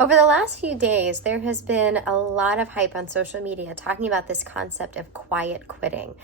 Over the last few days, there has been a lot of hype on social media talking about this concept of quiet quitting.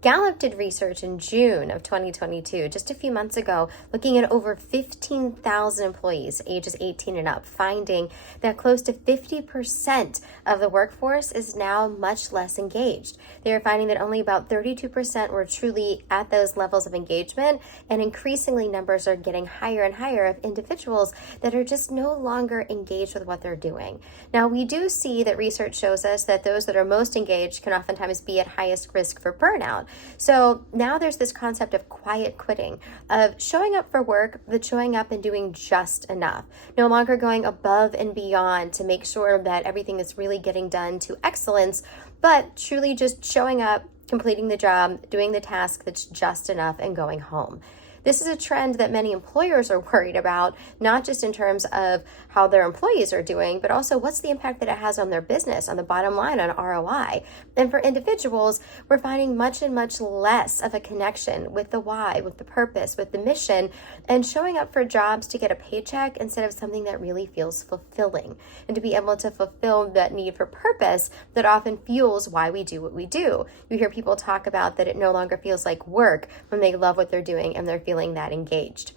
Gallup did research in June of 2022, just a few months ago, looking at over 15,000 employees ages 18 and up, finding that close to 50% of the workforce is now much less engaged. They are finding that only about 32% were truly at those levels of engagement, and increasingly numbers are getting higher and higher of individuals that are just no longer engaged with what they're doing. Now, we do see that research shows us that those that are most engaged can oftentimes be at highest risk for burnout. So now there's this concept of quiet quitting, of showing up for work, but showing up and doing just enough. No longer going above and beyond to make sure that everything is really getting done to excellence, but truly just showing up, completing the job, doing the task that's just enough, and going home. This is a trend that many employers are worried about, not just in terms of how their employees are doing, but also what's the impact that it has on their business, on the bottom line, on ROI. And for individuals, we're finding much and much less of a connection with the why, with the purpose, with the mission, and showing up for jobs to get a paycheck instead of something that really feels fulfilling, and to be able to fulfill that need for purpose that often fuels why we do what we do. You hear people talk about that it no longer feels like work when they love what they're doing and they're feeling that engaged.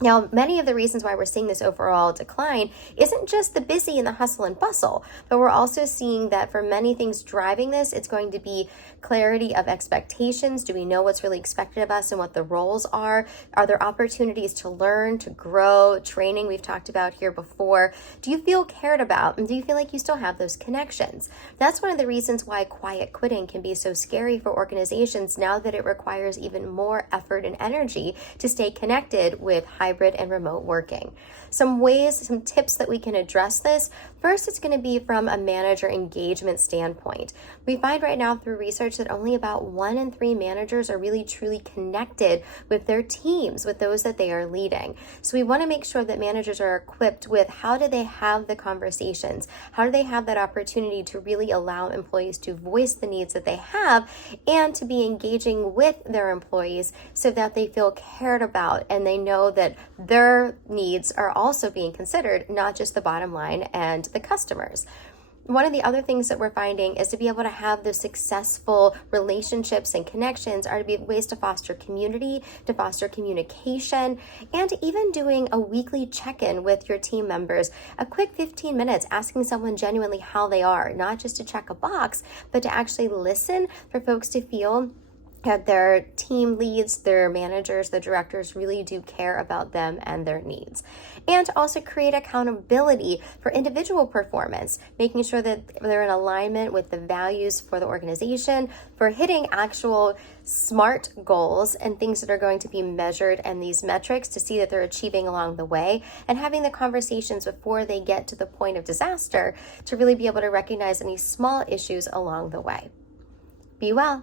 Now, many of the reasons why we're seeing this overall decline isn't just the busy and the hustle and bustle, but we're also seeing that for many things driving this, it's going to be clarity of expectations. Do we know what's really expected of us and what the roles are? Are there opportunities to learn, to grow, training we've talked about here before? Do you feel cared about? And do you feel like you still have those connections? That's one of the reasons why quiet quitting can be so scary for organizations now that it requires even more effort and energy to stay connected with hybrid and remote working. Some ways, some tips that we can address this. First, it's going to be from a manager engagement standpoint. We find right now through research that only about 1 in 3 managers are really truly connected with their teams, with those that they are leading. So we want to make sure that managers are equipped with how do they have the conversations? How do they have that opportunity to really allow employees to voice the needs that they have and to be engaging with their employees so that they feel cared about and they know that their needs are also being considered, not just the bottom line and the customers. One of the other things that we're finding is to be able to have those successful relationships and connections are to be ways to foster community, to foster communication, and even doing a weekly check-in with your team members, a quick 15 minutes asking someone genuinely how they are, not just to check a box, but to actually listen for folks to feel that their team leads, their managers, the directors really do care about them and their needs. And to also create accountability for individual performance, making sure that they're in alignment with the values for the organization, for hitting actual SMART goals and things that are going to be measured and these metrics to see that they're achieving along the way, and having the conversations before they get to the point of disaster to really be able to recognize any small issues along the way. Be well.